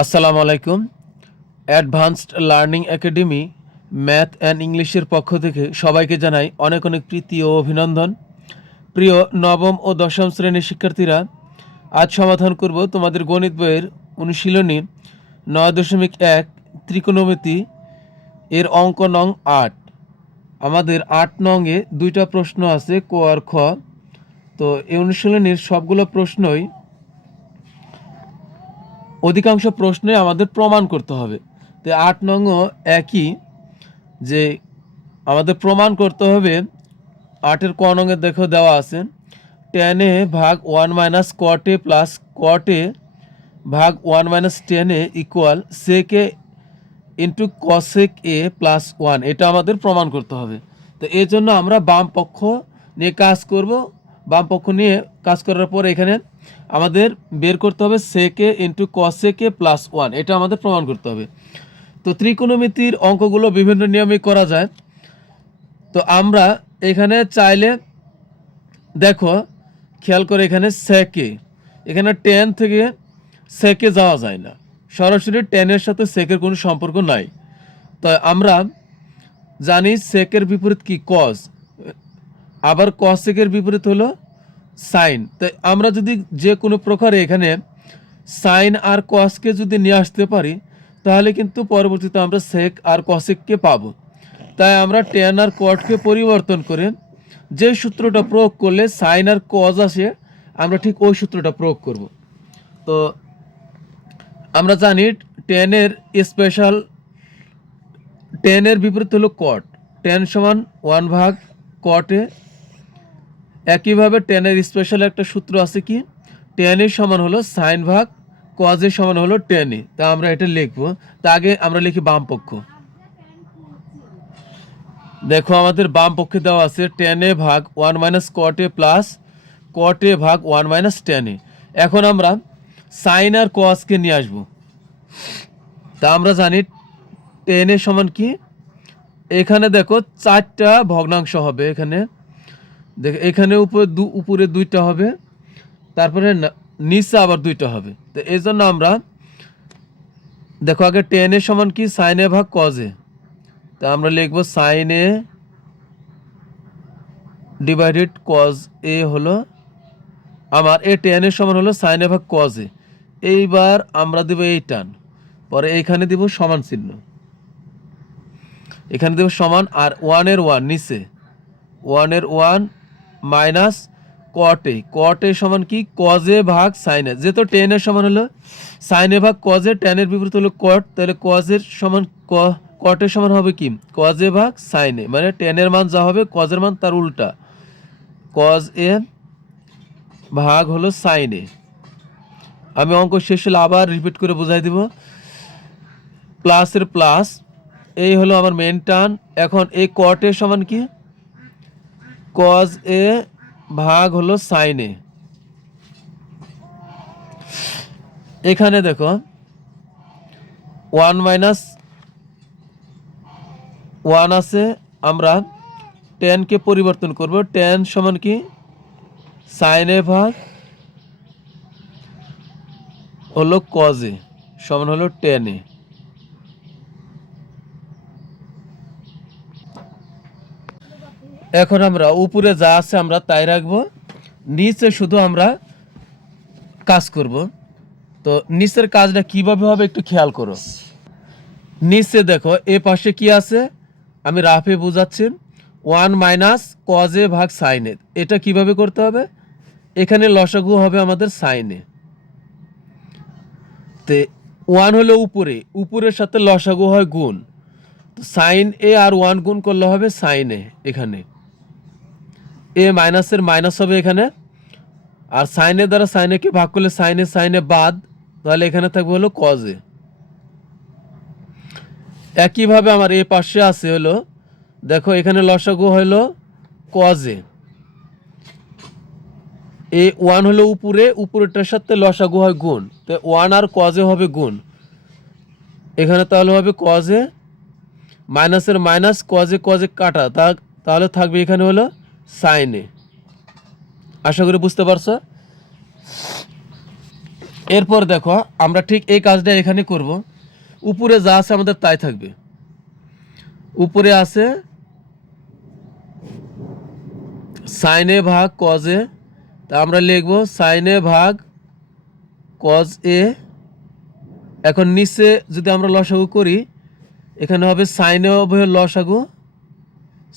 আসসালামু আলাইকুম। Advanced learning academy math and ইংলিশের পক্ষ থেকে সবাইকে জানাই অনেক অনেক প্রীতি ও অভিনন্দন। প্রিয় নবম ও দশম শ্রেণীর শিক্ষার্থীরা, আজ সমাধান করব তোমাদের গণিত বইয়ের অনুশীলনী 9.1 ত্রিকোণমিতি এর অঙ্ক নং 8। আমাদের 8 নংয়ে দুইটা প্রশ্ন আছে, ক আর খ। তো এই অনুশীলনীর সবগুলো প্রশ্নই অধিকাংশ প্রশ্নে আমাদের প্রমাণ করতে হবে। তো 8 নংও একই, যে আমাদের প্রমাণ করতে হবে। 8-এর ক নংয়ে দেখো দেওয়া আছে tan a ভাগ 1 minus cot a plus cot a ভাগ 1 minus tan a equal sec a into cosec a plus 1। এটা আমাদের প্রমাণ করতে হবে। তো এর জন্য আমরা বাম পক্ষ নিয়ে কাজ করব। বাম পক্ষ নিয়ে কাজ করার পর এখানে আমাদের বের করতে হবে sec a into cosec a plus 1। এটা আমাদের প্রমাণ করতে হবে। তো ত্রিকোণমিতির অঙ্কগুলো বিভিন্ন নিয়মে করা যায়। তো আমরা এখানে চাইলে দেখো, খেয়াল করে এখানে sec a, এখানে tan থেকে sec a যাওয়া যায় না, সরাসরি tan এর সাথে sec এর কোনো সম্পর্ক নাই। তো আমরা জানি sec এর বিপরীত কি cos, আবার cosec এর বিপরীত হলো sin। তাই আমরা যদি যে কোনো প্রকারে এখানে sin আর cos কে যদি নিয়ে আসতে পারি, তাহলে কিন্তু পরবর্তীতে আমরা sec আর cosec কে পাবো। তাই আমরা tan আর cot কে পরিবর্তন করে যে সূত্রটা প্রয়োগ করলে sin আর cos আসে, আমরা ঠিক ওই সূত্রটা প্রয়োগ করব। তো আমরা জানি tan এর স্পেশাল, tan এর বিপরীত হলো cot, tan সমান 1 ভাগ cot a। একইভাবে tan এর স্পেশাল একটা সূত্র আছে কি, tan এর সমান হলো sin ভাগ cos এর সমান হলো tan a। তা আমরা এটা লিখবো। তা আগে আমরা লিখি বাম পক্ষ। দেখো আমাদের বাম পক্ষে দেওয়া আছে tan a ভাগ 1 minus cot a plus cot a ভাগ 1 মাইনাস tan a। এখন আমরা sin আর cos কে নিয়ে আসবো। তা আমরা জানি tan a সমান কি, এখানে দেখো 4টা ভগ্নাংশ হবে। এখানে দেখো, এখানে উপরে 2টা হবে, তারপরে নিচে আবার 2টা হবে। তো এই জন্য আমরা দেখো আগে tan a সমান কি, sin a ভাগ cos a। তা আমরা লিখবো sin a divided cos a হলো আমার এ tan এর সমান হলো sin a ভাগ cos a। এইবার আমরা দেব এই টান, পরে এইখানে দিব সমান চিহ্ন, এখানে দেব সমান, আর 1 এর 1 নিচে, 1 এর 1 মাইনাস cot a সমান কি, cos a ভাগ sin a। যেহেতু tan এর সমান হলো sin a ভাগ cos a, tan এর বিপরীত হলো cot, তাহলে cos এর সমান cot এর সমান হবে কি, cos a ভাগ sin a। মানে tan এর মান যা হবে cos এর মান তার উল্টা, cos a ভাগ হলো sin a। আমি অঙ্ক শেষ হলে আবার রিপিট করে বোঝাই দিব। প্লাসের প্লাস, এই হলো আমার মেন টার্ম। এখন এই cot a সমান কি, cos a ভাগ হলো sin a। এখানে দেখো 1 মাইনাস 1 আছে, আমরা tan কে পরিবর্তন করব। tan সমান কি, sin a ভাগ হলো cos a সমান হলো tan a। এখন আমরা উপরে যা আছে আমরা তাই রাখবো, নিচে শুধু আমরা কাজ করব। তো নিচের কাজটা কিভাবে হবে একটু খেয়াল করো। নিচে দেখো এ পাশে কি আছে, আমি রাফে বোঝাচ্ছি, 1 মাইনাস cos a ভাগ sin a। এটা কিভাবে করতে হবে, এখানে লসাগু হবে আমাদের sin a। তে 1 হলো উপরে, উপরের সাথে লসাগু হয় গুণ, তো sin a আর 1 গুণ করলে হবে sin a। এখানে এ মাইনাসের মাইনাস হবে এখানে, আর sin a দ্বারা sin a কে ভাগ করলে sin a বাদ, তাহলে এখানে থাকবে হলো cos a। একইভাবে আমার এই পাশে আছে হলো, দেখো এখানে লসাগু হলো cos a। এই 1 হলো উপরে, উপরেরটার সাথে লসাগু হয় গুণ, তো 1 আর cos a হবে গুণ, এখানে তাহলে হবে cos a, মাইনাসের মাইনাস, cos a কাটা, তাহলে থাকবে এখানে হলো sin a। আশা করি বুঝতে পারছো। এরপর দেখো আমরা ঠিক এই কাজটা এখানে করব। উপরে যা আছে আমাদের তাই থাকবে। উপরে আছে সাইনে ভাগ কজে, তা আমরা লিখব সাইনে ভাগ কজ এ। এখন নিচে যদি আমরা লসাগু করি, এখানে হবে সাইনে হবে লসাগু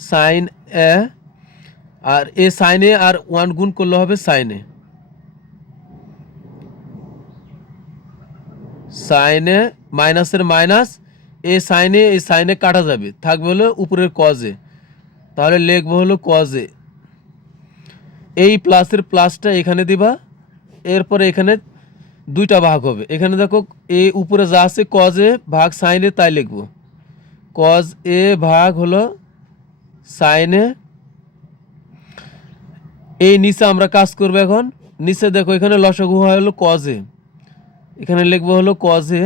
সাইন এ, আর এ সাইনে আর 1 গুণ করলে হবে সাইনে। সাইনে মাইনাসের মাইনাস, এই সাইনে কাটা যাবে, থাকবে হলো উপরের কজে, তাহলে লিখবো হলো কজে। এই প্লাসের প্লাসটা এখানে দিবা, এরপরে এখানে দুইটা ভাগ হবে। এখানে দেখো এই উপরে যা আছে কজে ভাগ সাইনে, তাই লিখবো কজ এ ভাগ হলো সাইনে। এই নিচে আমরা কাজ করবো। এখন নিচে দেখো এখানে লসাগু হয় হলো কজে, এখানে লিখবো হলো কজে।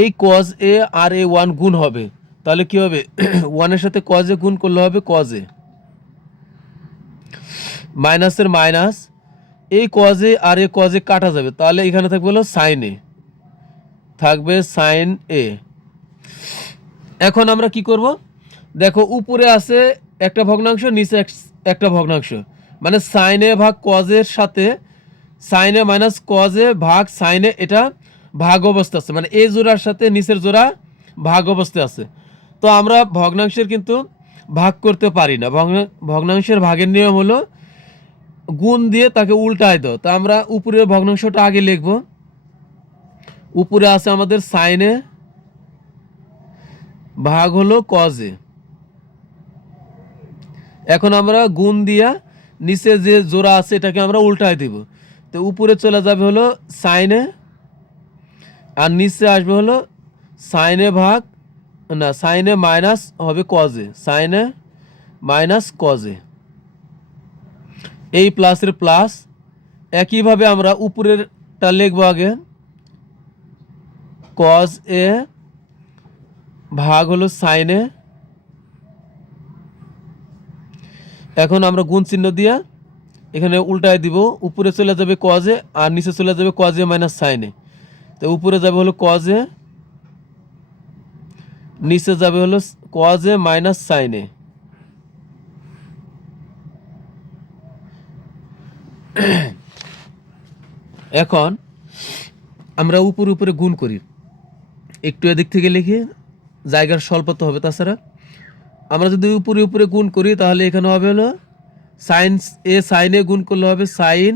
এই কজ এ আর এ 1 গুণ হবে, তাহলে কি হবে 1 এর সাথে কজে গুণ করলে হবে কজে, মাইনাসের মাইনাস, এই কজে আর এ কজে কাটা যাবে, তাহলে এখানে থাকবে হলো সাইনে, থাকবে সাইন এ। এখন আমরা কি করব, দেখো উপরে আছে একটা ভগ্নাংশ, নিচে একটা ভগ্নাংশ, মানে সাইনে ভাগ কজের সাথে সাইনে মাইনাস কজে ভাগ সাইনে, এটা ভাগ অবস্থা আছে, মানে এই জোড়ার সাথে নিচের জোড়া ভাগ অবস্থায় আছে। তো আমরা ভগ্নাংশের কিন্তু ভাগ করতে পারি না। ভগ্নাংশের ভাগের নিয়ম হলো গুণ দিয়ে তাকে উল্টায় দাও। তো আমরা উপরের ভগ্নাংশটা আগে লিখব। উপরে আছে আমাদের সাইনে ভাগ হলো কজে। এখন আমরা গুণ দিয়া নিচে যে জোড়া আছে এটাকে আমরা উল্টায় দিব। তো উপরে চলে যাবে হলো সাইনে, আর নিচে আসবে হলো সাইনে ভাগ না সাইনে মাইনাস হবে কজে, সাইনে মাইনাস কজে। এই প্লাসের প্লাস। একইভাবে আমরা উপরেরটা লিখব আগে, কজ এ ভাগ হলো সাইনে। এখন আমরা গুণ চিহ্ন দিয়া এখানে উল্টায় দিব, উপরে চলে যাবে কজে আর নিচে চলে যাবে কজে মাইনাস সাইনে। তো উপরে যাবে হলো কজে, নিচে যাবে হলো কজে মাইনাস সাইনে। এখন আমরা উপরে গুণ করি, একটু এদিক থেকে লিখে জায়গার স্বল্পতা হবে। তাছাড়া আমরা যদি উপরে গুণ করি তাহলে এখানে হবে হলো সাইন এ সাইনে গুণ করলে হবে সাইন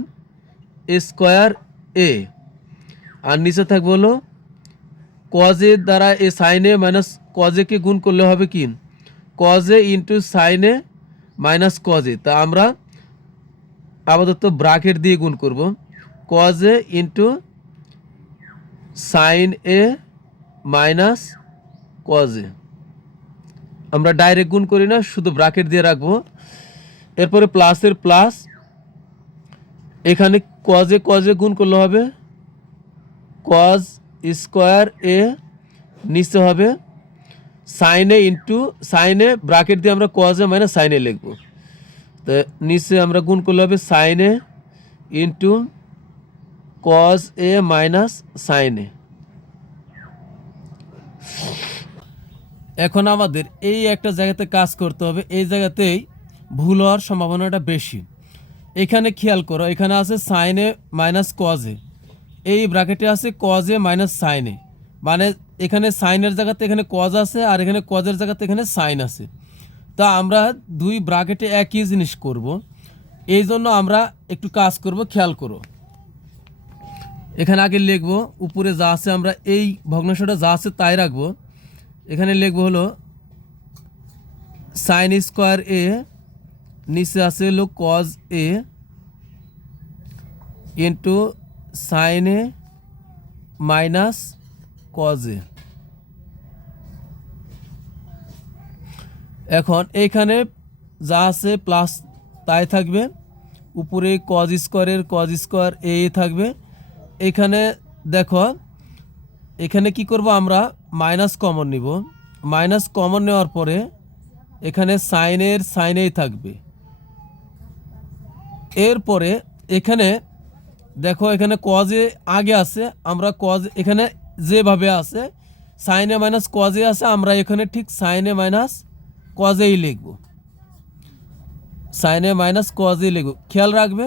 এ স্কোয়ার এ, আর নিচে থাকবে হলো কজে দ্বারা এ সাইনে মাইনাস কজেকে গুণ করলে হবে কি কজে ইন্টু সাইনে মাইনাস কজে। তা আমরা আপাতত ব্রাকেট দিয়ে গুণ করব, কজে ইন্টু সাইন এ মাইনাস কজে। আমরা ডাইরেক্ট গুণ করি না, শুধু ব্রাকেট দিয়ে রাখবো। এরপরে প্লাসের প্লাস, এখানে কজে গুণ করলে হবে কজ স্কোয়ার এ, নিচে হবে সাইনে ইন্টু সাইনে, ব্রাকেট দিয়ে আমরা কজে মাইনাস সাইনে লিখবো। তো নিচে আমরা গুণ করলে হবে সাইনে ইন্টু কজ এ মাইনাস সাইনে। এখন আমাদের এই একটা জায়গাতে কাজ করতে হবে, এই জায়গাতেই ভুল হওয়ার সম্ভাবনাটা বেশি। এখানে খেয়াল করো, এখানে আছে সাইনে মাইনাস কজে, এই ব্র্যাকেটে আছে কজে মাইনাস সাইনে, মানে এখানে সাইনের জায়গাতে এখানে কজ আছে আর এখানে কজের জায়গাতে এখানে সাইন আছে। তা আমরা দুই ব্র্যাকেটে একই জিনিস করব, এই জন্য আমরা একটু কাজ করব, খেয়াল করো। এখানে আগে লিখবো উপরে যা আছে, আমরা এই ভগ্নাংশটা যা আছে তাই রাখবো। এখানে লিখবো হলো সাইন স্কোয়ার এ, নিচে আছে হলো কজ এ ইন্টু সাইনে মাইনাস কজে। এখন এইখানে যা আছে প্লাস তাই থাকবে, উপরে কজ স্কোয়ার এ থাকবে। এখানে দেখো এখানে কি করব, আমরা মাইনাস কমন নিব, মাইনাস কমন নেওয়ার পরে এখানে সাইনেই থাকবে। এরপরে এখানে দেখো এখানে কজে আগে আছে, আমরা কজ এখানে যেভাবে আছে সাইন এ মাইনাস কজে আছে, আমরা এখানে ঠিক সাইন এ মাইনাস কজেই লিখব, সাইন এ মাইনাস কজেই লিখব। খেয়াল রাখবে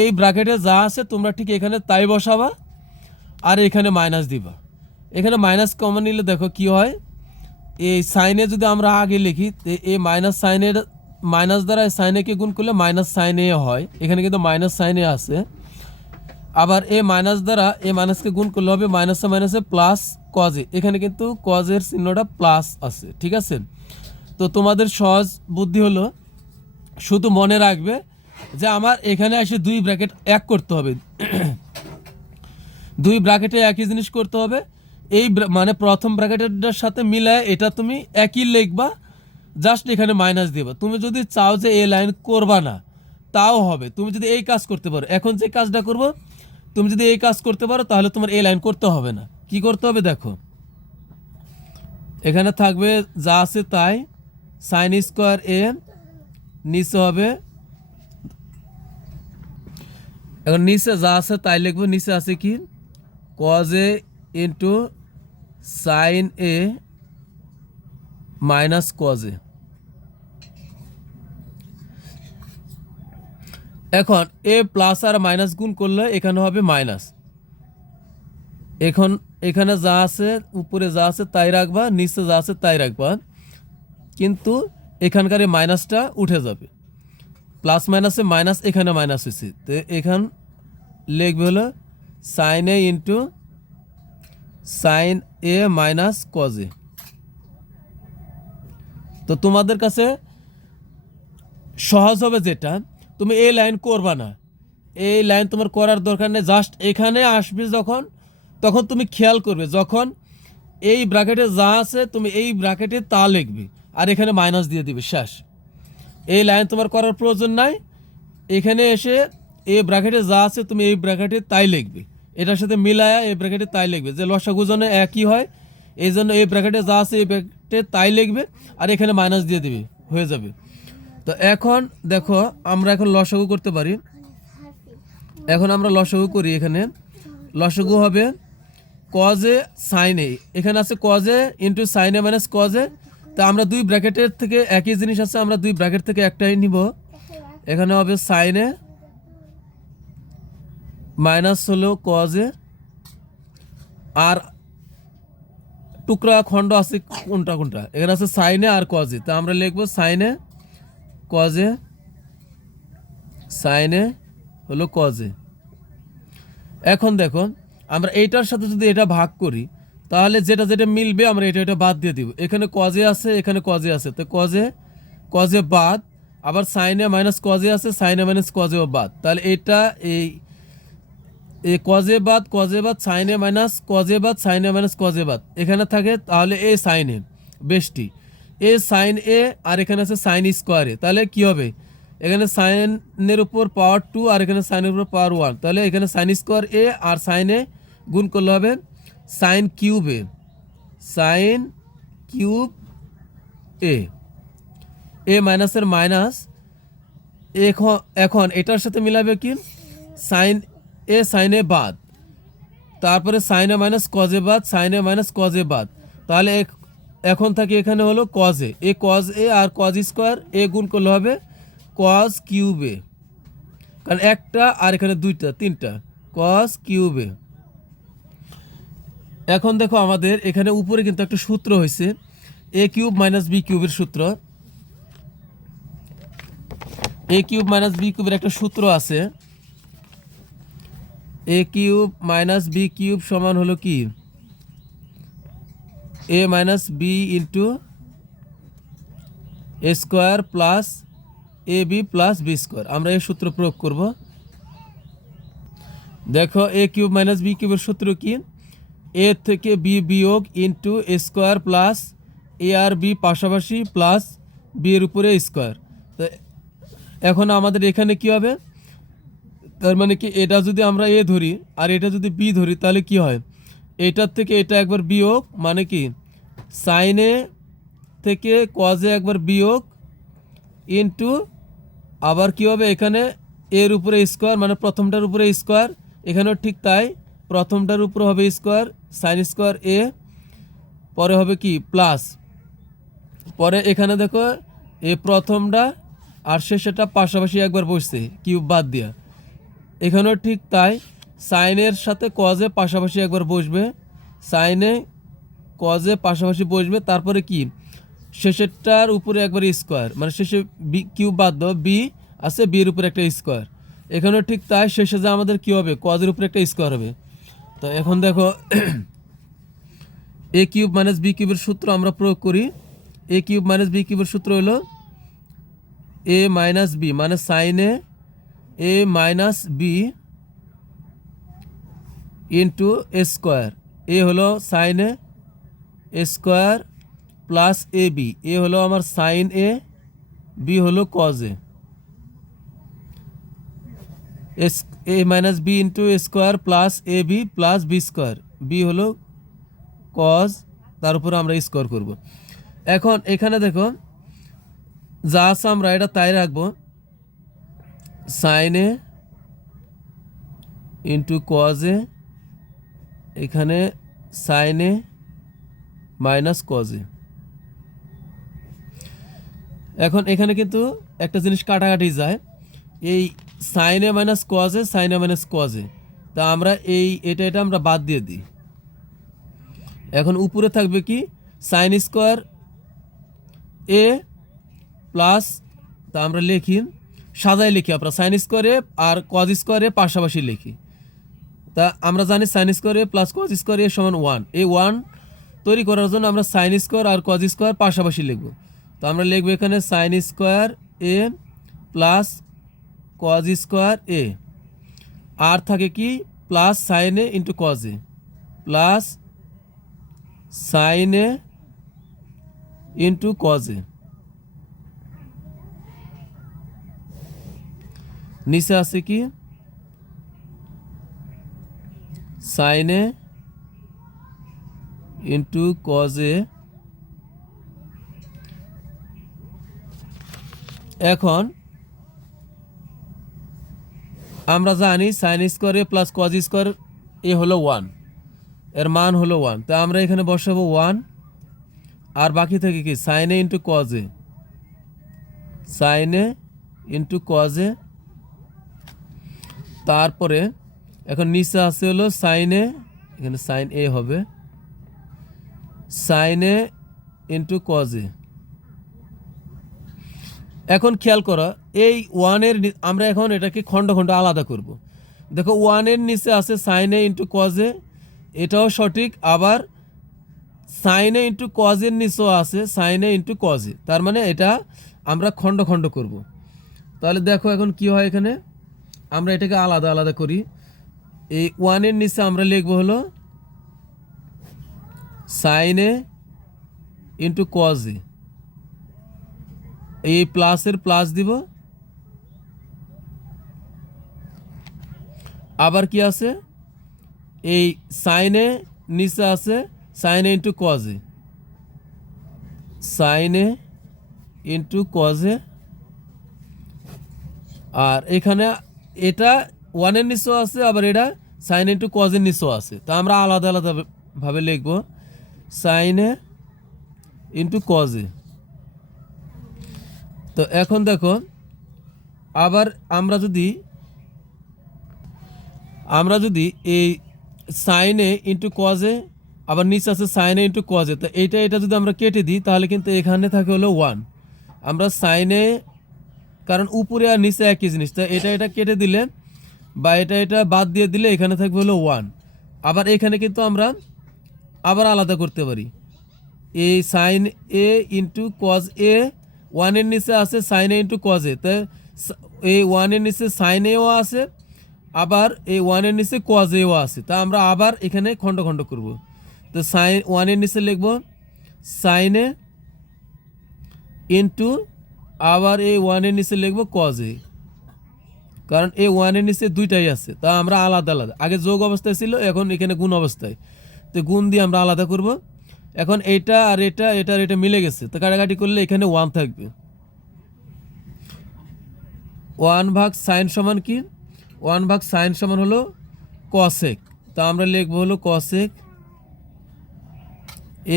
এই ব্র্যাকেটে যা আছে তোমরা ঠিক এখানে তাই বসাবা আর এখানে মাইনাস দিবা। এখানে মাইনাস কমন নিলে দেখো কি হয়, এই সাইনে যদি আমরা আগে লিখি এই মাইনাস সাইনের মাইনাস দ্বারা সাইনেকে গুণ করলে মাইনাস সাইনে হয়, এখানে কিন্তু মাইনাস সাইনে আছে। আবার এই মাইনাস দ্বারা এই মাইনাসকে গুণ করলে হবে মাইনাসে মাইনাসে প্লাস কজে, এখানে কিন্তু কজের চিহ্নটা প্লাস আছে। ঠিক আছে, তো তোমাদের সহজ বুদ্ধি হলো শুধু মনে রাখবে যে আমার এখানে এসে দুই ব্র্যাকেট এক করতে হবে, দুই ব্র্যাকেটে একই জিনিস করতে হবে। এই মানে প্রথম ব্র্যাকেটের সাথে মিলায় এটা তুমি একই লিখবা, জাস্ট এখানে মাইনাস দিবা। তুমি যদি চাও যে এই লাইন করবা না তাও হবে, তুমি যদি এই কাজ করতে পারো, এখন যে কাজটা করব তুমি যদি এই কাজ করতে পারো তাহলে তোমার এই লাইন করতে হবে না। কি করতে হবে দেখো, এখানে থাকবে যা আছে তাই, সাইন স্কোয়ার এ, নিচে হবে, এখন নিচে যা আছে তাই লিখবো, নিচে আছে কি cause A into sine A minus cos A. এখন এ প্লাস আর মাইনাস গুণ করলে এখানে হবে মাইনাস, এখন এখানে যা আছে উপরে যা আছে তাই রাখবা, নিচে যা আছে তাই রাখবা, কিন্তু এখানকার এই মাইনাসটা উঠে যাবে, প্লাস মাইনাসে মাইনাস এখানে মাইনাস হয়েছে, তো এখান লিখবে হলো sine A into sine A minus cos A. তো তোমাদের কাছে সহজ হবে যেটা, তুমি এই লাইন করবা না, এই লাইন তোমার করার দরকার নেই, জাস্ট এখানে আসবে যখন তখন তুমি খেয়াল করবে যখন এই ব্র্যাকেটে যা আছে তুমি এই ব্র্যাকেটে তা লিখবে আর এখানে মাইনাস দিয়ে দিবে, শেষ। এই লাইন তোমার করার প্রয়োজন নাই, এখানে এসে এই ব্র্যাকেটে যা আছে তুমি এই ব্র্যাকেটে তাই লিখবে, এটার সাথে মিলায়া এই ব্র্যাকেটে তাই লিখবে, যে লসাগু জন্য একই হয় এই জন্য এই ব্র্যাকেটে যা আছে এই ব্র্যাকেটে তাই লিখবে আর এখানে মাইনাস দিয়ে দিবে, হয়ে যাবে। তো এখন দেখো আমরা এখন লসাগু করতে পারি, এখন আমরা লসাগু করি, এখানে লসাগু হবে কজে সাইন এ, এখানে আছে কজে ইন্টু সাইন এ মাইনাস কজে, তা আমরা দুই ব্র্যাকেটের থেকে একই জিনিস আছে, আমরা দুই ব্র্যাকেট থেকে একটাই নিব, এখানে হবে সাইন এ মাইনাস হলো কজে, আর টুকরা খণ্ড আছে কোনটা কোনটা, এখানে আছে সাইনে আর কজে, তা আমরা লিখবো সাইনে কজে, সাইনে হলো কজে। এখন দেখো আমরা এইটার সাথে যদি এটা ভাগ করি তাহলে যেটা যেটা মিলবে আমরা এটা এটা বাদ দিয়ে দিব, এখানে কজে আছে এখানে কজে আছে, তো কজে কজে বাদ, আবার সাইনে মাইনাস কজে আছে সাইনে মাইনাস কজেও বাদ, তাহলে এটা এই কজে বাদ সাইনে মাইনাস কজে বাদ সাইনে মাইনাস কজে বাদ এখানে থাকে, তাহলে এ সাইনে বেশটি এ সাইন এ, আর এখানে আছে সাইন স্কোয়ারে, তাহলে কি হবে এখানে সাইনের উপর পাওয়ার 2 আর এখানে সাইনের উপর পাওয়ার 1, তাহলে এখানে সাইন স্কোয়ার এ আর সাইনে গুণ করলে হবে সাইন কিউব এ, সাইন কিউব এ মাইনাসের মাইনাস, এখন এটার সাথে মিলাবে কি সাইন এ সাইনে বাদ, তারপরে সাইনে মাইনাস কজে বাদ সাইনে মাইনাস কজে বাদ, তাহলে এখন থাকে এখানে হলো কজে, এ কজ এ আর কজ স্কোয়ার এ গুণ করলে হবে কজ কিউব এ, কারণ একটা আর এখানে দুইটা তিনটা কজ কিউব এ। এখন দেখো আমাদের এখানে উপরে কিন্তু একটা সূত্র হয়েছে এ কিউব মাইনাস বি কিউবের সূত্র, এ কিউব মাইনাস বি কিউবের একটা সূত্র আছে, এ কিউব মাইনাস বি কিউব সমান হলো কি এ minus B into A square plus A B plus B square, আমরা এই সূত্র প্রয়োগ করব। দেখো এ কিউব মাইনাস বি কিউবের সূত্র কি, এ থেকে বি বিয়োগ into A square plus A R B পাশাপাশি প্লাস বি এর উপরে স্কোয়ার। তো এখন আমাদের এখানে কি হবে, তার মানে কি এটা যদি আমরা এ ধরি আর এটা যদি বি ধরি তাহলে কি হয়, এটার থেকে এটা একবার বিয়োগ মানে কি সাইনে থেকে কজে একবার বিয়োগ ইন্টু আবার কি হবে এখানে এর উপরে স্কোয়ার, মানে প্রথমটার উপরে স্কোয়ার, এখানেও ঠিক তাই, প্রথমটার উপরে হবে স্কোয়ার সাইন স্কোয়ার এ, পরে হবে কি প্লাস, পরে এখানে দেখো এই প্রথমটা আর শেষেরটা পাশাপাশি একবার বসছে কিউব বাদ দিয়া, এখানেও ঠিক তাই, সাইনের সাথে কজে পাশাপাশি একবার বসবে, সাইনে কজে পাশাপাশি বসবে, তারপরে কি শেষেরটার উপরে একবার স্কোয়ার, মানে শেষে বি কিউব বাদ দাও, বি আছে, বির উপরে একটা স্কোয়ার, এখানেও ঠিক তাই, শেষে যে আমাদের কী হবে কজের উপরে একটা স্কোয়ার হবে। তো এখন দেখো এ কিউব মাইনাস বি কিউবের সূত্র আমরা প্রয়োগ করি। এ কিউব মাইনাস বি কিউবের সূত্র হলো এ মাইনাস বি, মানে সাইনে A minus B into A square, A হলো সাইনে A square plus A B, A হলো আমার সাইন এ, বি হলো cos A, A minus B into A square plus A B plus B square, B হলো cos, তার উপরে আমরা square করব। এখন এখানে দেখো যা আছে আমরা এটা তাই রাখবো, sine A into cos A, এখানে sine A minus cos A. এখন এখানে কিন্তু একটা জিনিস কাটাকাটি যায়, এই sine A minus cos A, sine A minus cos A, তা আমরা এটা আমরা বাদ দিয়ে দিই। এখন উপরে থাকবে কি সাইন স্কোয়ার এ প্লাস, তা আমরা লিখি সাজাই লিখি, আমরা সাইন স্কোয়ার এ আর কজ স্কোয়ার এ পাশাপাশি লিখি। তা আমরা জানি সাইন স্কোয়ার এ প্লাস কজ স্কোয়ার এ সমান 1, এই 1 তৈরি করার জন্য আমরা সাইন স্কোয়ার আর কজ স্কোয়ার পাশাপাশি লিখব। তো আমরা লিখব এখানে সাইন স্কোয়ার এ প্লাস কজ স্কোয়ার এ, আর থাকে কি plus sign A into cos A, plus sign A into cos এ, নিচে আছে কি sine A into cos A. এখন আমরা জানি sine square A plus cos square A হলো 1, এর মান হলো 1, তা আমরা এখানে বসাবো 1, আর বাকি থেকে কি sine A into cos A, sine A into cos A, তারপরে এখন নিচে আছে হলো সাইন এ, এখানে সাইন এ হবে, sine A into cos A. এখন খেয়াল করো এই 1-এর আমরা এখন এটাকে খণ্ড খণ্ড আলাদা করব। দেখো 1-এর নিচে আছে sine A into cos A, এটাও সঠিক, আবার সাইন এ ইন্টু কজ এর নিচেও আছে sine A into cos A, তার মানে এটা আমরা খণ্ড খণ্ড করব। তাহলে দেখো এখন কি হয়, এখানে আমরা এটাকে আলাদা আলাদা করি। এই 1-এর নিচে আমরা লিখব হলো sine A into cos A, এই প্লাসের প্লাস দিব, আবার কি আছে এই সাইন এ নিচে আছে sine A into cos A, sine A into cos A, আর এখানে এটা 1-এর নিচেও আছে, আবার এটা সাইন ইন্টু কজ এর নিচেও আছে, তা আমরা আলাদা আলাদা ভাবে লিখব sine A into cos A. তো এখন দেখো আবার আমরা যদি এই sine A into cos A, আবার নিচে আছে sine A into cos A, তো এটা যদি আমরা কেটে দিই তাহলে কিন্তু এখানে থাকে হলো 1, আমরা সাইন এ, কারণ উপরে আর নিচে একই জিনিস, তো এটা কেটে দিলে বা এটা বাদ দিয়ে দিলে এখানে থাকবে হলো 1। আবার এখানে কিন্তু আমরা আবার আলাদা করতে পারি, এই sine A into cos A, 1-এর নিচে আছে sine A into cos A, তো এই 1-এর নিচে সাইন এও আছে, আবার এই 1-এর নিচে কজ এও আছে, তা আমরা আবার এখানে খণ্ড খণ্ড করব। তো সাইন 1-এর নিচে লিখব সাইন এ ইন্টু, আবার এই 1-এর নিচে লিখব কজ এ, কারণ এই 1-এর নিচে দুইটাই আছে, তা আমরা আলাদা আলাদা, আগে যোগ অবস্থায় ছিল, এখন এখানে গুণ অবস্থায়, তো গুণ দিয়ে আমরা আলাদা করব। এখন এটা আর এটা মিলে গেছে, তো কাটাকাটি করলে এখানে 1 থাকবে। 1/sin সমান কি? 1/sin সমান হলো কসেক। তা আমরা লিখবো হলো কসেক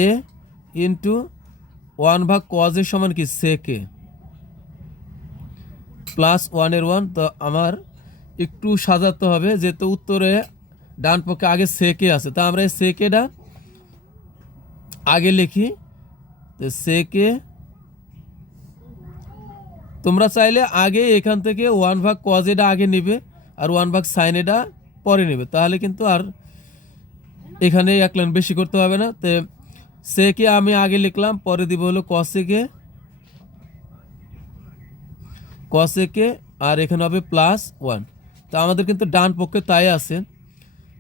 এ ইন্টু 1/cos এর সমান কি সেকে প্লাস 1/1। তো আমার একটু সাজাতে হবে, যেহেতু উত্তরে ডান পক্ষে আগে সেকে আছে, তা আমরা এই সেকেটা আগে লিখি। তো সেকে তোমরা চাইলে আগে এখান থেকে 1/cos এটা আগে নেবে আর 1/sin এটা পরে নেবে, তাহলে কিন্তু আর এখানে এক লাইন বেশি করতে হবে না। তো সেকে আমি আগে লিখলাম, পরে দিব হলো কসেকে আর এখানে হবে +1। তো আমাদের কিন্তু ডান পক্ষে তাই আছে,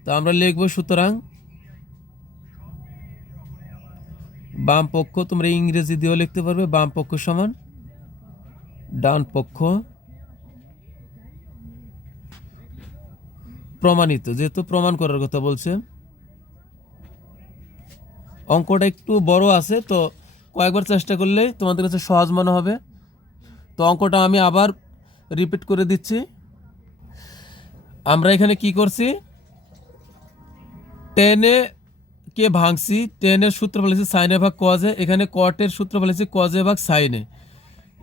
তো আমরা লিখব সুতরাং বাম পক্ষ, তোমরা ইংরেজি দিয়েও লিখতে পারবে, বাম পক্ষ সমান ডান পক্ষ প্রমাণিত, যেহেতু প্রমাণ করার কথা বলছে। অঙ্কটা একটু বড় আছে, তো কয়েকবার চেষ্টা করলেই তোমাদের কাছে সহজ মনে হবে। তো অঙ্কটা আমি আবার রিপিট করে দিচ্ছি। আমরা এখানে কি করছি, 10 কে ভাঙছি, 10 সূত্র ফেলেছি সাইনে ভাগ কজে, এখানে কটের সূত্র ফেলেছি কজে ভাগ সাইনে।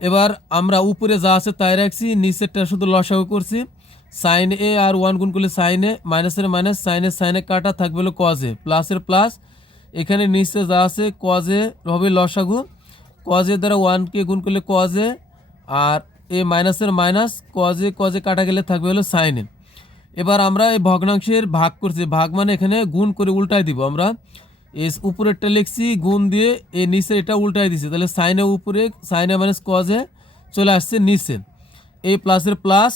এবার আমরা উপরে যা আছে তাই রাখছি, নিচেরটা শুধু লসাগু করছি। সাইন এ আর 1 গুণ করলে সাইনে, মাইনাসের মাইনাস, সাইনে কাটা থাকবে হলো কজে, প্লাসের প্লাস, এখানে নিচে যা আছে কজে হবে লসাগু, কজে দ্বারা 1কে গুণ করলে কজে, আর এ মাইনাসের মাইনাস, কজে কাটা গেলে থাকবে হলো সাইনে। এবার আমরা এই ভগ্নাংশের ভাগ করছি, ভাগ মানে এখানে গুণ করে উল্টাই দিব। আমরা এস উপরেরটা লিখছি গুণ দিয়ে, এ নিচে এটা উল্টাই দিছি, তাহলে সাইনে উপরে, সাইনে মাইনাস কজে চলে আসছে নিচে, এই প্লাসের প্লাস।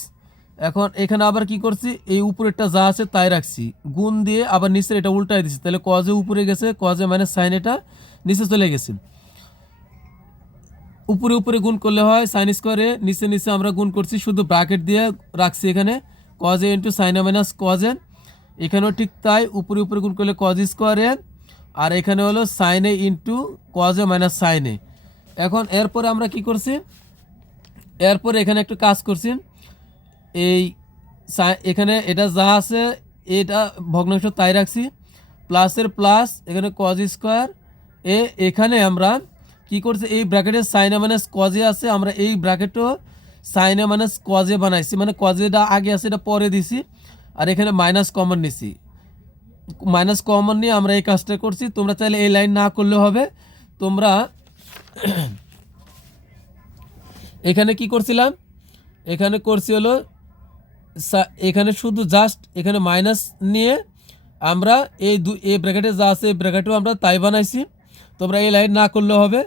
এখন এখানে আবার কি করছি, এই উপরেরটা যা আছে তাই রাখছি, গুণ দিয়ে আবার নিচের এটা উল্টাই দিছি, তাহলে কজে উপরে গেছে, কজে মাইনাস সাইন এটা নিচে চলে গেছে। উপরে উপরে গুণ করলে হয় সাইন স্কোয়ারে, নিচে নিচে আমরা গুণ করছি, শুধু ব্র্যাকেট দিয়ে রাখছি এখানে কজে ইন্টু সাইনে মাইনাস কজে। এখানেও ঠিক তাই, উপরে উপরে গুণ করলে কজ স্কোয়ারে, আর এখানে হলো সাইনে ইন্টু কজে মাইনাস সাইনে। এখন এরপরে আমরা কি করছি, এরপরে এখানে একটু কাজ করছি, এই এখানে এটা যা আছে এটা ভগ্নাংশ তাই রাখছি, প্লাসের প্লাস, এখানে কজ স্কোয়ার এ, এখানে আমরা কি করছি, এই ব্র্যাকেটে সাইনে মাইনাস কজে আছে, আমরা এই ব্র্যাকেটও সাইনে মাইনাস কজে বানাইছি, মানে কজেটা আগে আছে এটা পরে দিছি, আর এখানে মাইনাস কমন নিছি, মাইনাস কমন নিয়ে আমরা এই কাজটা করছি। তোমরা চাইলে এই লাইন না করলে হবে, তোমরা এখানে কি করছিলাম, এখানে করছি হলো এখানে শুধু জাস্ট এখানে মাইনাস নিয়ে আমরা এই ব্র্যাকেটে যা আছে এই ব্র্যাকেটেও আমরা তাই বানাইছি। তোমরা এই লাইন না করলে হবে,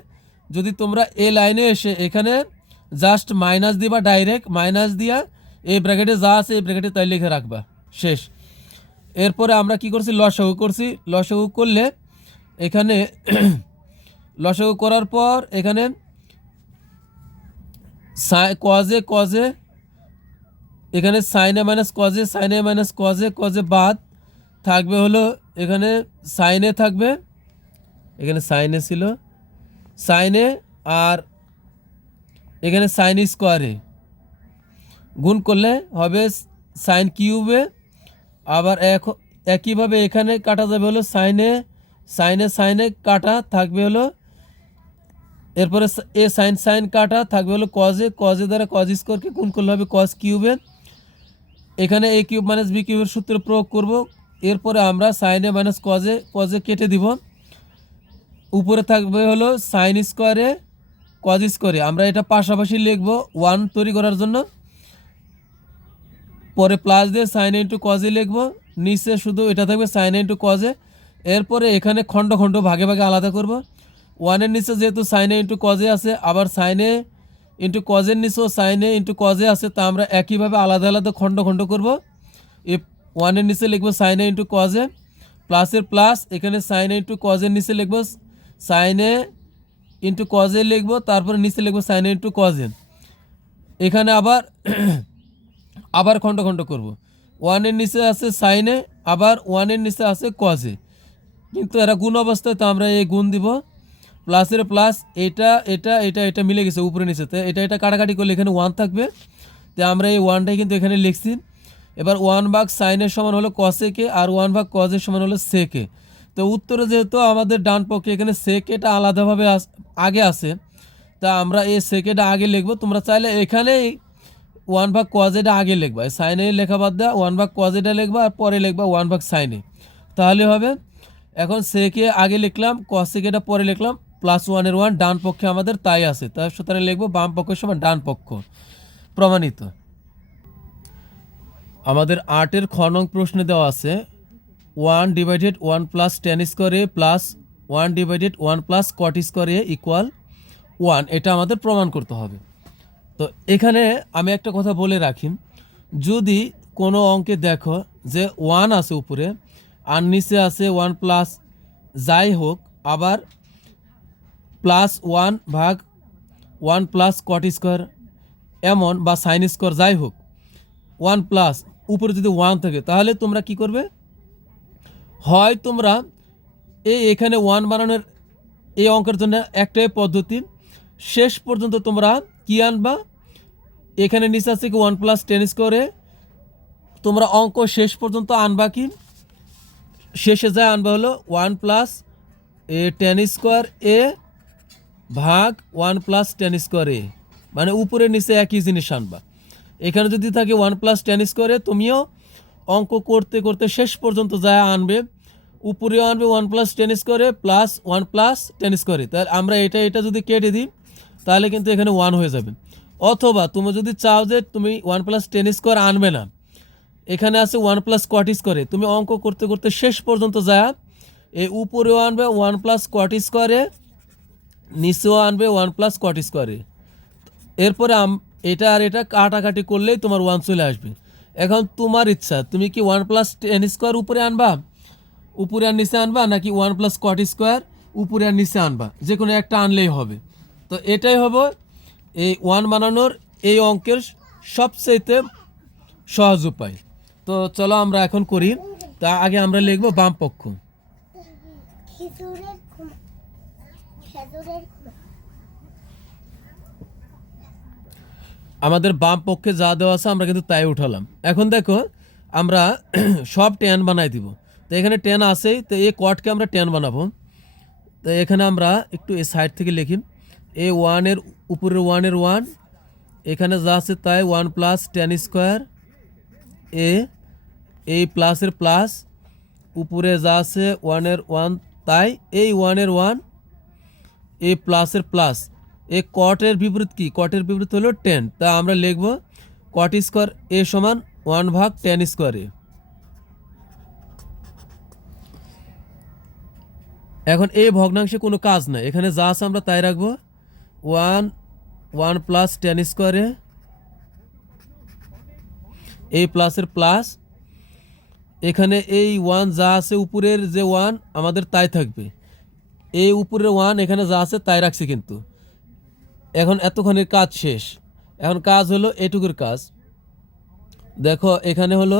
যদি তোমরা এই লাইনে এসে এখানে জাস্ট মাইনাস দিবা, ডাইরেক্ট মাইনাস দিয়া এই ব্র্যাকেটে যা আছে এই ব্র্যাকেটে তাই লিখে রাখবা, শেষ। এরপরে আমরা কি করছি, লসাগু করছি। লসাগু করলে এখানে লসাগু করার পর এখানে কজে এখানে সাইনে মাইনাস কজে বাদ থাকবে হলো, এখানে সাইনে থাকবে, এখানে সাইনে ছিল সাইনে, আর এখানে সাইন স্কোয়ারে গুণ করলে হবে সাইন কিউবে। আবার একইভাবে এখানে কাটা যাবে হলো সাইনে কাটা থাকবে হলো, এরপরে এ সাইন কাটা থাকবে হলো কজে দ্বারা কজ স্কোয়ারকে গুণ করলে হবে কজ কিউবে। এখানে এ কিউব মাইনাস বি কিউবের সূত্র প্রয়োগ করব। এরপরে আমরা সাইনে মাইনাস কজে কেটে দিব, উপরে থাকবে হলো সাইন স্কোয়ারে কজ স্কোয়ারে। আমরা এটা পাশাপাশি লিখবো 1 তৈরি করার জন্য, পরে প্লাস দিয়ে সাইন ইন্টু কজে লিখবো, নিচে শুধু এটা থাকবে সাইন ইন্টু কজে। এরপরে এখানে খণ্ড খণ্ড ভাগে ভাগে আলাদা করব, 1-এর নিচে যেহেতু সাইনে ইন্টু কজে আছে, আবার সাইনে ইন্টু কজের নিচেও সাইনে ইন্টু কজে আছে, তা আমরা একইভাবে আলাদা আলাদা খণ্ড খণ্ড করব। এই 1-এর নিচে লিখবো সাইনে ইন্টু কজে, প্লাসের প্লাস, এখানে সাইনে ইন্টু কজের নিচে লিখবো সাইনে ইন্টু কজে লিখবো, তারপরে নিচে লিখবো সাইনে ইন্টু কজে। এখানে আবার খণ্ড খণ্ড করব, 1-এর নিচে আছে সাইনে, আবার 1-এর নিচে আছে কজে, কিন্তু এরা গুণ অবস্থায়, তো আমরা এই গুণ দিব, প্লাসের প্লাস, এটা এটা এটা এটা মিলে গেছে উপরে নিচেতে, এটা কাটাকাটি করলে এখানে 1 থাকবে। তো তো আমরা এই ওয়ানটাই কিন্তু এখানে লিখছি। এবার 1/sin সমান হলো কসেকে আর 1/cos সমান হলো সেকে। তো উত্তরে যেহেতু আমাদের ডান পক্ষে এখানে সেকেটা আলাদাভাবে আগে আছে, তা আমরা এই সেকেটা আগে লিখবো। তোমরা চাইলে এখানেই 1/cos আগে লিখবা, সাইনে লেখা বাদ দেওয়া 1/cos লিখবা আর পরে লিখবা 1/sin, তাহলে হবে। এখন সেকে আগে লিখলাম, কসেকেটা পরে লিখলাম, +1 ডান পক্ষে আমাদের তাই আছে, তাই সুতরাং লিখবো বাম পক্ষ সমান ডান পক্ষ। প্রমাণিত। আমাদের 8-এর খ নং প্রশ্নে দেওয়া আছে 1/1 + tan² প্লাস 1/1 + cot² ইকুয়াল 1, এটা আমাদের প্রমাণ করতে হবে। তো এখানে আমি একটা কথা বলে রাখি, যদি কোনো অঙ্কে দেখো যে 1 আছে উপরে আর নিচে আছে 1+, যাই হোক আবার +1/1 + cot² এমন বা sin² যাই হোক 1+ উপরে যদি 1 থাকে, তাহলে তোমরা কি করবে, হয় তোমরা এখানে 1 বানানোর এই অঙ্কের জন্য একটাই পদ্ধতি, শেষ পর্যন্ত তোমরা কি আনবা, এখানে নিচে আছে কি 1+ tan², তোমরা অঙ্ক শেষ পর্যন্ত আনবা কি, শেষে যায় আনবা হলো 1+ tan² ভাগ 1+ tan², মানে উপরে নিচে একই জিনিস আনবা। এখানে যদি থাকে 1+ tan², তুমিও অঙ্ক করতে করতে শেষ পর্যন্ত যায় আনবে, উপরেও আনবে 1+ tan² প্লাস 1+ tan²। তাহলে আমরা এটা যদি কেটে দিই তাহলে কিন্তু এখানে 1 হয়ে যাবে। অথবা তুমি যদি চাও যে তুমি 1+ tan² আনবে না, এখানে আছে 1+ cot², তুমি অঙ্ক করতে করতে শেষ পর্যন্ত যায় এই উপরেও আনবে 1+ cot², নিচেও আনবে 1+ cot²। এরপরে এটা আর এটা কাটাকাটি করলেই তোমার 1 চলে আসবে। এখন তোমার ইচ্ছা, তুমি কি 1+ tan² উপরে আনবা, উপরে আর নিচে আনবা, নাকি 1+ cot² উপরে আর নিচে আনবা, যে কোনো একটা আনলেই হবে। তো এটাই হবে এই 1 বানানোর এই অঙ্কের সবচেয়ে সহজ উপায়। তো চলো আমরা এখন করি। তা আগে আমরা লিখব বাম পক্ষ। আমাদের বাম পক্ষে যা দেওয়া আছে আমরা কিন্তু তাই উঠালাম। এখন দেখো আমরা সব ট্যান বানাই দিব। তো এখানে ট্যান আছেই, তো এই কটকে আমরা ট্যান বানাবো। তো এখানে আমরা একটু এই সাইড থেকে লিখি, এই 1-এর উপরের 1-এর 1, এখানে যা আছে তাই 1+ tan², এই প্লাসের প্লাস, উপরে যা আছে 1-এর 1 তাই এই 1-এর 1, এই প্লাসের প্লাস, এই কটের বিপরীত কি, কটের বিপরীত হলো tan, তা আমরা লিখব cot² সমান 1/tan²। এখন এই ভগ্নাংশে কোনো কাজ নাই, এখানে যা আছে আমরা তাই রাখবো, 1+ tan², এই প্লাসের প্লাস, এখানে এই 1 যা আছে উপরের যে 1 আমাদের তাই থাকবে, এই উপরের 1 এখানে যা আছে তাই রাখছি কিন্তু। এখন এতক্ষণের কাজ শেষ, এখন কাজ হলো এটুকুর কাজ। দেখো এখানে হলো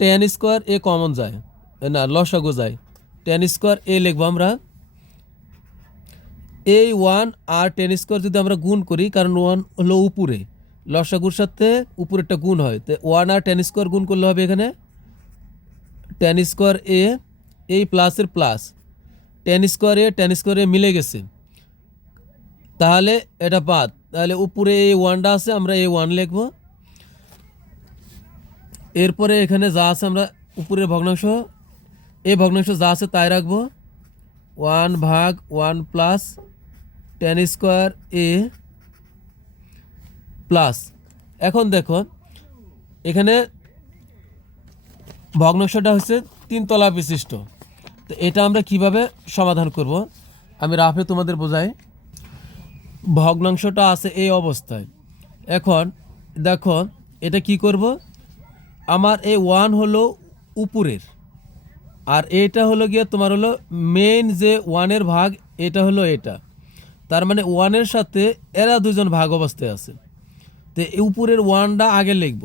tan² কমন যায় না, লসাগু যায়, tan² লিখবো আমরা। এই 1 আর tan² যদি আমরা গুণ করি, কারণ 1 হলো উপরে, লসাগুর সাথে উপরেরটা গুণ হয়, তো 1 আর tan² গুণ করলে হবে এখানে tan², এই প্লাসের প্লাস, tan² মিলে গেছে, তাহলে এটা বাদ, তাহলে উপরে এই 1টা আছে আমরা এই 1 লিখব। এরপরে এখানে যা আছে আমরা উপরের ভগ্নাংশ, এই ভগ্নাংশ যা আছে তাই রাখবো, 1/1 + tan² প্লাস। এখন দেখো এখানে ভগ্নাংশটা হচ্ছে 3 তলা বিশিষ্ট, তো এটা আমরা কিভাবে সমাধান করব আমি রাফে তোমাদের বোঝাই। ভগ্নাংশটা আছে এই অবস্থায়, এখন দেখো এটা কি করব, আমার এই 1 হলো উপরের আর এটা হলো গিয়ে তোমার হলো মেইন যে 1-এর ভাগ, এটা হলো এটা, তার মানে 1-এর সাথে এরা দুজন ভাগ অবস্থায় আছে। তো এই উপরের 1টা আগে লিখব,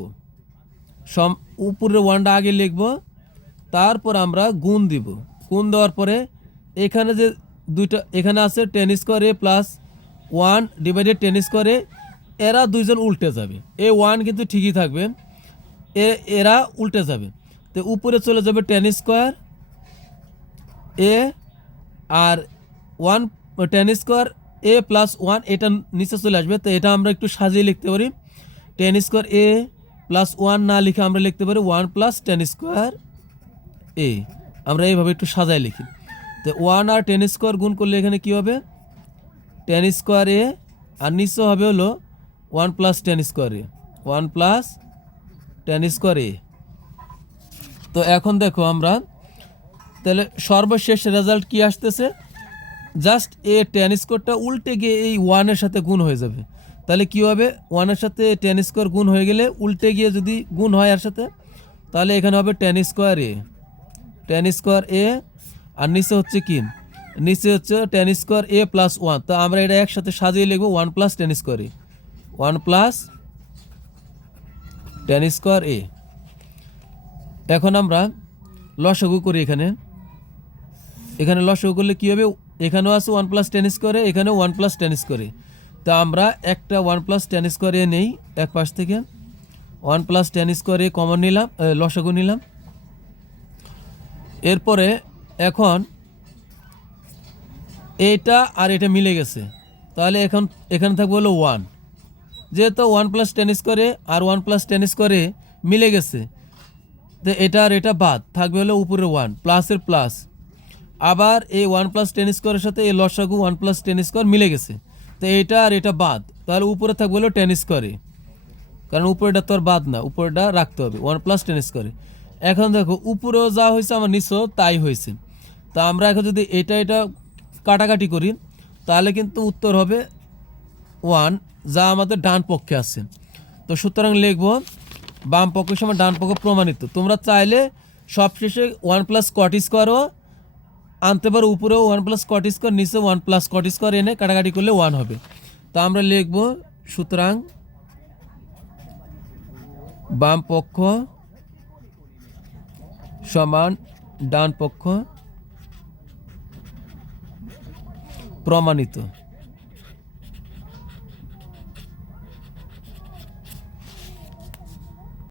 উপরের 1টা আগে লিখব, তারপর আমরা গুণ দিব, গুণ দেওয়ার পরে এখানে যে দুইটা এখানে আছে tan² প্লাস 1/tan², এরা দুইজন উল্টে যাবে, এ ওয়ান কিন্তু ঠিকই থাকবে, এরা উল্টে যাবে। তো উপরে চলে যাবে টেন স্কোয়ার এ, আর ওয়ান টেন স্কোয়ার এ প্লাস ওয়ান এটা নিচে চলে আসবে। তো এটা আমরা একটু সাজিয়ে লিখতে পারি, টেন স্কোয়ার এ প্লাস ওয়ান না লিখে আমরা লিখতে পারি ওয়ান প্লাস টেন স্কোয়ার এ। আমরা এইভাবে একটু সাজায় লিখি। তো ওয়ান আর টেন স্কোয়ার গুণ করলে এখানে কী হবে, টেন স্কোয়ার এ, আর নিচে হবে হলো ওয়ান প্লাস টেন স্কোয়ার এ, ওয়ান প্লাস টেন স্কোয়ার এ। তো এখন দেখো আমরা তাহলে সর্বশেষ রেজাল্ট কি আসতেছে, জাস্ট এ টেন স্কোয়ারটা উল্টে গিয়ে এই ওয়ানের সাথে গুণ হয়ে যাবে। তাহলে কি হবে, ওয়ানের সাথে টেন স্কোয়ার গুণ হয়ে গেলে উল্টে গিয়ে যদি গুণ হয় এর সাথে, তাহলে এখানে হবে টেন স্কোয়ার এ, টেন স্কোয়ার এ, আর নিচে হচ্ছে কি, নিচে হচ্ছে টেন স্কোয়ার এ প্লাস ওয়ান। তো আমরা এটা একসাথে সাজিয়ে লিখবো ওয়ান প্লাস টেন স্কোয়ার এ, ওয়ান প্লাস টেন স্কোয়ার এ। এখন আমরা লসাগু করি, এখানে লসাগু করলে কী হবে, এখানেও আছে ওয়ান প্লাস টেন স্কোয়ারে, এখানেও ওয়ান প্লাস টেন স্কোয়ারে। তো আমরা একটা ওয়ান প্লাস টেন স্কোয়ারে নেই এক পাশ থেকে, ওয়ান প্লাস টেন স্কোয়ারে কমন নিলাম, লসাগু নিলাম। এরপরে এখন এইটা আর এটা মিলে গেছে, তাহলে এখানে থাকবে হলো ওয়ান, যেহেতু ওয়ান প্লাস টেন স্কোয়ারে আর ওয়ান প্লাস টেন স্কোয়ারে মিলে গেছে, তো এটা আর এটা বাদ থাকবে হলো উপরে ওয়ান প্লাসের প্লাস। আবার এই ওয়ান প্লাস টেন স্কোয়ারের সাথে এই লসাগু ওয়ান প্লাস টেন স্কোয়ার মিলে গেছে, তো এটা আর এটা বাদ, তাহলে উপরে থাকবে হলো টেন স্কোয়ারে, কারণ উপরেটা তো আর বাদ না, উপরেটা রাখতে হবে ওয়ান প্লাস টেন স্কোয়ারে। এখন দেখো উপরেও যা হয়েছে আমার নিচেও তাই হয়েছে। তা আমরা এখন যদি এটা কাটাকাটি করি তাহলে কিন্তু উত্তর হবে ওয়ান, যা আমাদের ডান পক্ষে আছে। তো সুতরাং লিখবো বাম পক্ষের সময় ডান পক্ষ প্রমাণিত। তোমরা চাইলে সবশেষে ওয়ান প্লাস কট স্কোয়ারও আনতে পারো, উপরেও ওয়ান প্লাস কট স্কোয়ার, নিচে ওয়ান প্লাস কট স্কোয়ার এনে কাটাকাটি করলে ওয়ান হবে। তা আমরা লিখবো সুতরাং বাম পক্ষ সমান ডান পক্ষ প্রমাণিত।